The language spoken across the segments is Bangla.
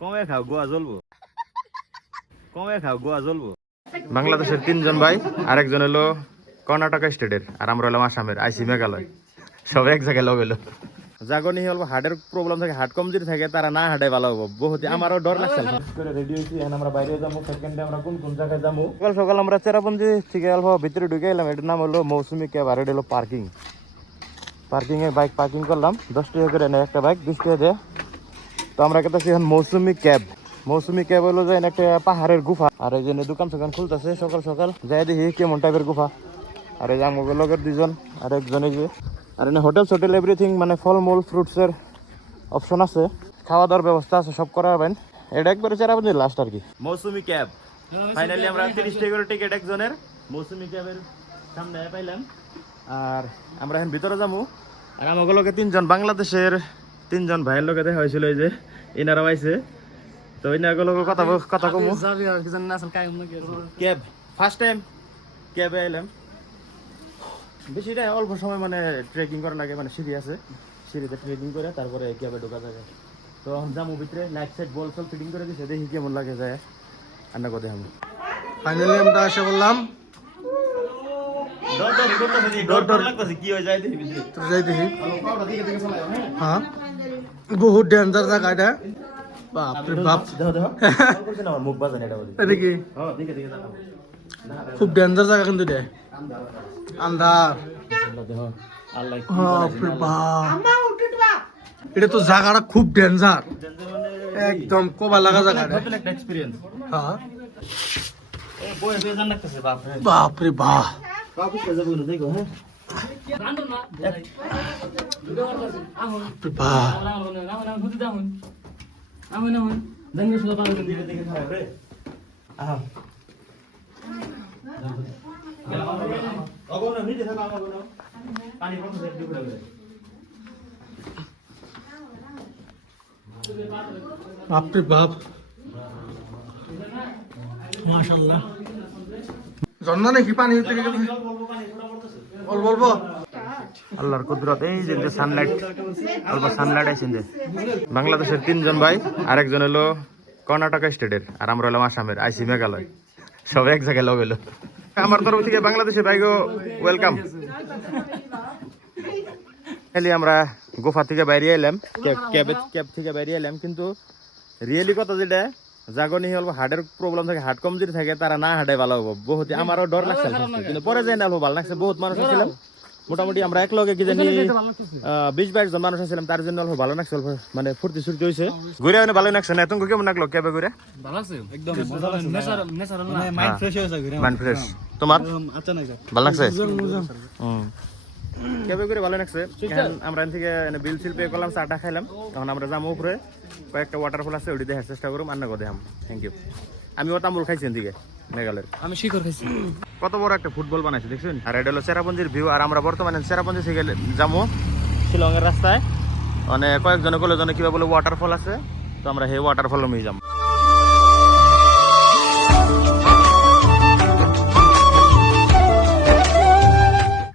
কমে খাও গোয়া জ্বলবো, কমে খাও গোয়া জ্বলবো। বাংলাদেশের 3 জন ভাই, আরেকজন হলো কর্ণাটক স্টেটের, আর আমরা হলাম আসামের, আইসি মেঘালয়। সব এক জায়গায় লগ হলো। জাগনি হল হার্টের প্রবলেম থাকে, হার্ট কমজোরি থাকে, তারা না হাঁটাই ভালো হবো। বহুত আমারও ডর লাগছে। রেডি হয়েছি, এখন আমরা বাইরে যাবো। সেকেন্ডে আমরা কোন কোন জায়গায় যাবো? সকাল সকাল আমরা চেরাপুঞ্জি থেকে অল্প ভিতরে ঢুকে এলাম। এটার নাম হলো মৌসুমী ক্যাব, আর এটা হলো পার্কিং। পার্কিং এ বাইক পার্কিং করলাম, 10 টাকা করে নেয় একটা বাইক, 20 টাকা দেয়। তো আমরা কেটেছি এখন মৌসুমী ক্যাব। মৌসুমী ক্যাব হলো যে একটা পাহাড়ের গুফা, আর এই জন্য দোকান টোকান খুলতেছে সকাল সকাল। যাই দেখি কেমন টাইপের গুফা। আর এই যে আমার লগের 2 জন, আর একজন এই যে। আর এখানে হোটেল সোটেল এভরিথিং, মানে ফলমূল ফ্রুটসের অপশন আছে, খাওয়া দাওয়ার ব্যবস্থা আছে, সব করা হবেন। এটা একবারে চেরাপুঞ্জি লাস্ট আর কি। মৌসুমী ক্যাব ফাইনালি আমরা 30 টাকা করে টিকিট একজনের মৌসুমী ক্যাবের সামনে পাইলাম। আর আমরা এখন ভিতরে যাবো। আর আমাকে লোকে 3 জন বাংলাদেশের 3 জন ভাইয়ের লোকে দেখা হয়েছিল, এই যে ইনারাও আইছে। তো ইনারগুলো কথা কমু। ক্যাব ফার্স্ট টাইম ক্যাবে আইলাম। বেশিটা অল্প সময় মানে ট্রেকিং করা লাগে, মানে সিঁড়ি আছে, সিঁড়িতে ট্রেকিং করে তারপরে ক্যাবে ঢোকা যাবে। তো যাবো ভিতরে, লাইট সাইড বল সল ফিটিং করে দিছে, দেখি কেমন লাগে যায় রান্না করতে। আমি ফাইনালি আমরা এসে বললাম কি হয়ে যায় দেখি ভিতরে। তো যাই দেখি। হ্যাঁ, বহুত ডেঞ্জার জায়গা এটা। বাপরে বাপ, মুখ বাজান এটা এটা কি খুব ডেঞ্জার জায়গা কিন্তু এটা। আন্ধার। বাপরে বাপ, এটা তো জায়গাটা খুব ডেঞ্জার, একদম কোবা লাগা জায়গা। হ্যাঁ, বাপরে বাপ। বাপরে বাপ, মাশাআল্লাহ। ঝর্ণা নাকি পানি থেকে গেল? বলবো আল্লাহর কুদরত। এই যে সানলাইট, অল্প সানলাইট আইছেন যে। বাংলাদেশের 3 জন ভাই, আরেকজন হলো কর্ণাটক স্টেটের, আর আমরা হলাম আসামের, আইসি মেঘালয়। সব এক জায়গায় লগ হলো। আমার তরফ থেকে বাংলাদেশের ভাইগো ওয়েলকাম। আমরা গোফা থেকে বাইরে এলাম, ক্যাব থেকে বাইরে এলাম। কিন্তু রিয়েলি কথা যেটা, জাগনি হল হার্টের প্রবলেম থাকে, হার্ট কমজোরি থাকে, তারা না হাঁটাই ভালো হবো। বহুত আমারও ডর লাগছে, কিন্তু পরে যাই না ভালো লাগছে। বহুত মানুষ ছিলাম, মোটামুটি আমরা এক লগে কি জানি 20-22 জন মানুষ ছিলাম, তার জন্য অল্প ভালো লাগছে, অল্প মানে ফুর্তি সুর্তি হয়েছে। ঘুরে মানে ভালো লাগছে না? তুমি কেমন লাগলো ক্যাবে ঘুরে? Mind fresh. তোমার ভালো লাগছে? ক্যাবে ঘুরে ভালো লাগছে। আমরা এখান থেকে বিল সিল পে করলাম, চাটা খাইলাম। তখন আমরা যাবো উপরে, কয়েকটা ওয়াটারফল আছে, ওটি দেখার চেষ্টা করুম, রান্না করে দেখাম। Thank you. আমি ও তাম্বুল খাইছি এদিকে মেঘালয়ের। আমি শিখর খাইছি। কত বড় একটা ফুটবল বানাইছে দেখছেন। আর এটা হলো চেরাপুঞ্জির ভিউ। আর আমরা বর্তমানে চেরাপুঞ্জি থেকে যাবো শিলংয়ের রাস্তায়। মানে কয়েকজনে কলেজনে কিভাবে বলে ওয়াটারফল আছে, তো আমরা সেই ওয়াটারফল নিয়ে যাবো।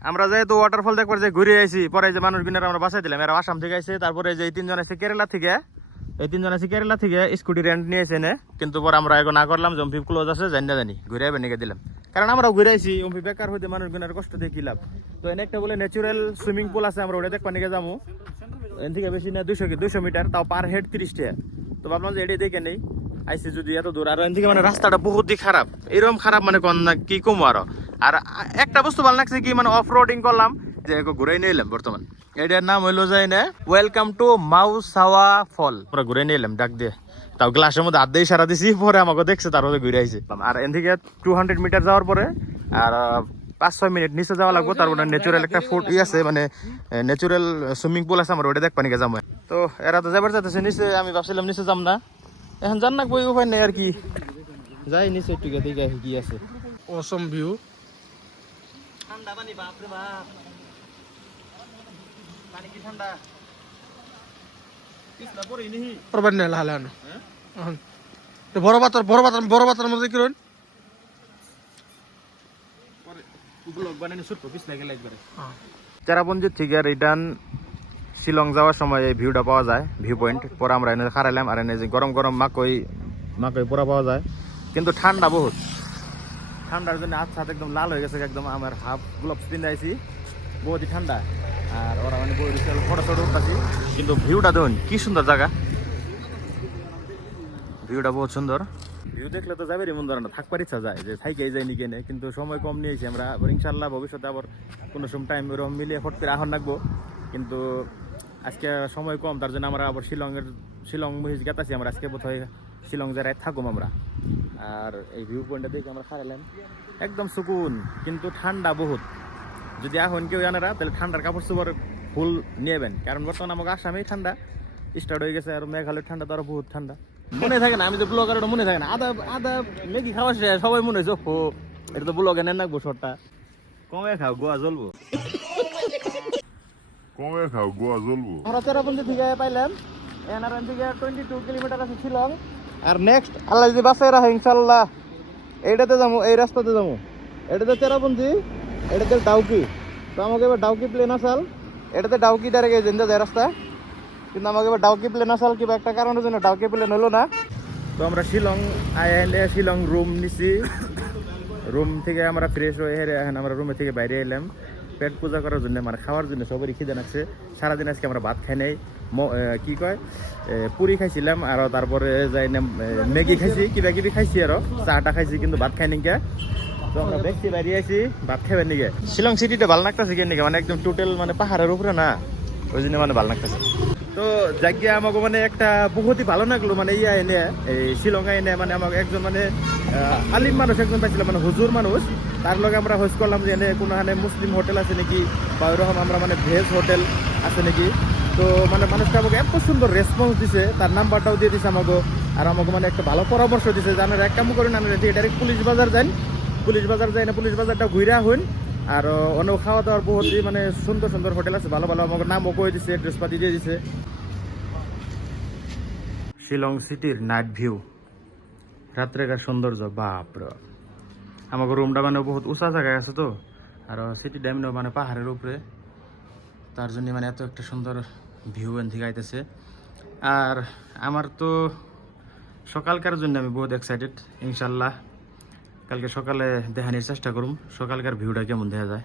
আমরা যেহেতু ওয়াটারফল দেখবার যে ঘুরে আইছি, পরে যে মানুষ বিনার আমরা বাসায় দিলাম। এরা আসাম থেকে আইছে, তারপরে যে এই 3 জন আছে কেরালা থেকে, এই 3 জন আছে কেরালা থেকে স্কুটি রেন্ট নিয়েছে নে। কিন্তু পরে আমরা এখন না করলাম, জম্পি ক্লোজ আছে, জানি ঘুরে আইবেন নিকে দিলাম। কারণ আমরাও ঘুরে আইছি, অম্পি বেকার হইতে মানুষ বিনার কষ্ট দিয়ে কি লাভ। তো এনে একটা বলে ন্যাচুরাল সুইমিং পুল আছে, আমরা ওটা দেখবার নিকে যাবো। এন থেকে বেশি না 200 মিটার, তাও পার হেড 30 টাকা। তো ভাবলাম যে এটাই দেখে নেই, আইসি যদি এত দূর। আর এন থেকে মানে রাস্তাটা বহুত খারাপ, এরকম খারাপ মানে কোন না কি কমো আরো। আর একটা বস্তু ভালো লাগছে কি, মানে অফ রোডিং করলাম, যে ঘুরে নিয়ে এলাম। বর্তমান এটার নাম হইলো যাই না ওয়েলকাম টু মাউসাওয়া ফল। আমরা ঘুরে নিয়ে এলাম ডাক দিয়ে, তাও গ্লাসের মধ্যে আধ সারা দিছি। পরে আমাকে দেখছে, তারপরে ঘুরে আইছে। আর এন থেকে 200 মিটার যাওয়ার পরে আর 5-6 মিনিট নিচে যাওয়া লাগবো। তারপরে ন্যাচুরাল একটা ফুড আছে, মানে ন্যাচুরাল সুইমিং পুল আছে, আমরা ওটা দেখ পানি যাবো। তো এরা তো যাবার যাচ্ছে নিচে, আমি ভাবছিলাম নিচে যাম না, এখন জান না বই উপায় নেই আর কি। যাই নিচে একটু দেখে কি আছে। অসম ভিউ, ঠান্ডা পানি, বাপরে বাপ, পানি কি ঠান্ডা। কিসলা পরে নিহি পরবান না লালানো। হ্যাঁ, তো বড় বাতার মধ্যে কি রন পরে ব্লগ বানানি শুট পিছ লাগে একবারে। চেরাপুঞ্জি থেকে রিটার্ন শিলং যাওয়ার সময় এই ভিউটা পাওয়া যায়, ভিউ পয়েন্ট। পরে আমরা এনে খারাইলাম, আর এনে যে গরম গরম মাকই পোড়া পাওয়া যায়, কিন্তু ঠান্ডা বহুত। ঠান্ডার জন্য হাত হাত একদম লাল হয়ে গেছে, একদম আমার হাফ গ্লোভস পিন্ধে আইছি, বহুতই ঠান্ডা। আর ওরা মানে বই ফটো ফটো উঠতেছি, কিন্তু ভিউটা দেখুন কি সুন্দর জায়গা, ভিউটা বহুত সুন্দর। ভিউ দেখলে তো যাবেরই মন ধরে না, থাকবার ইচ্ছা যায় যে থাইকেই যাই নি কেনে, কিন্তু সময় কম নিয়েছি আমরা। ইনশাল্লাহ ভবিষ্যতে আবার কোনো সময় টাইম ওরকম মিলিয়ে ফট করে আহন রাখবো, কিন্তু আজকে সময় কম, তার জন্য আমরা আবার শিলং মহিষ গেতাছি আমরা। আজকে বোধহয় শিলং যারাই থাকুম আমরা। আর এই ভিউ পয়েন্টটা দেখে আমরা খারাইলাম, একদম সুকুন, কিন্তু ঠান্ডা বহুত। যদি এখন কেউ আনারা তাহলে ঠান্ডার কাপড় চোপড় ফুল নিয়েবেন, কারণ বর্তমানে আমাকে আসামেই ঠান্ডা স্টার্ট হয়ে গেছে, আর মেঘালয়ের ঠান্ডা তো আরো বহুত ঠান্ডা। মনে থাকে না, আমি তো ব্লগার, মনে থাকে না, আদা আদা ম্যাগি খাওয়া শেষ সবাই মনে হয়েছে ও এটা তো ব্লগে নেন রাখবো শর্টটা। কমে খাও গোয়া জ্বলবো, আমরা চেরাপুঞ্জি থেকে পাইলাম, এনআরএন থেকে 22 কিলোমিটার আছে শিলং। আর নেক্সট আল্লাহ যদি বাসায় রাখে ইনশাল্লাহ এইটাতে যাবো, এই রাস্তাতে যাবো। এটাতে চেরাপুঞ্জি, এটাতে ডাউকি। তো আমাকে এবার ডাউকি প্লেন আসাল, এটাতে ডাউকি ডাইরেক্ট যেতে যায় রাস্তা, কিন্তু আমাকে এবার ডাউকি প্লেন আসাল কিংবা একটা কারণের জন্য ডাউকি প্লেন হলো না। তো আমরা শিলং আইল্যান্ডে শিলং রুম নিছি, রুম থেকে আমরা ফ্রেশ হয়ে হেরে এখন আমরা রুমে থেকে বাইরে এলাম পেট পূজা করার জন্য, মানে খাওয়ার জন্য। সবারই খিদে লাগছে, সারাদিন আজকে আমরা ভাত খাই নাই, কি কয় পুরি খাইছিলাম, আর তারপরে যাই না ম্যাগি খাইছি, কিবা কিবি খাইছি, আরো চাটা খাইছি, কিন্তু ভাত খাই নিকা। তো আমরা দেখছি বাইরে আছি ভাত খাবেন নিকে। শিলং সিটিটা ভালো লাগতেছে কেন নিকে, মানে একদম টোটাল মানে পাহাড়ের উপরে না, ওই জন্য মানে ভালো লাগতেছে। তো জায়গা আমাকে মানে একটা বহুতই ভালো লাগলো, মানে ইয়া এনে এই শিলংয়ে এনে মানে আমাকে একজন মানে আলিম মানুষ একজন পাইছিলাম, মানে হুজুর মানুষ, তার লগে আমরা হোস্ট করলাম যে এনে কোনোখানে মুসলিম হোটেল আছে নাকি, বা ওইরকম আমরা মানে ভেজ হোটেল আছে নাকি। তো মানে মানুষটা আমাকে এত সুন্দর রেসপন্স দিছে, তার নাম্বারটাও দিয়ে দিছে আমাকে, আর আমাকে মানে একটা ভালো পরামর্শ দিছে যে আপনারা এক কাম করেন, আপনারা ডাইরেক্ট পুলিশ বাজার যান, পুলিশ বাজার যাই না, পুলিশ বাজারটা ঘুরে আহুন। আর অনেক খাওয়া দাওয়ার বহুত মানে সুন্দর সুন্দর হোটেল আছে, ভালো ভালো, আমাকে নামও কয়ে দিছে, ড্রেস পাতি দিয়ে দিছে। শিলং সিটির নাইট ভিউ, রাত্রেকার সৌন্দর্য বাপরে। আমাকে রুমটা মানে বহুত উঁচা জায়গায় আছে তো, আর সিটি ড্যামও মানে পাহাড়ের উপরে, তার জন্য মানে এত একটা সুন্দর ভিউ এন থেকে আইতেছে। আর আমার তো সকালকার জন্য আমি বহুত এক্সাইটেড, ইনশাল্লাহ কালকে সকালে দেখানোর চেষ্টা করুম সকালকার ভিউটা কেমন দেখা যায়।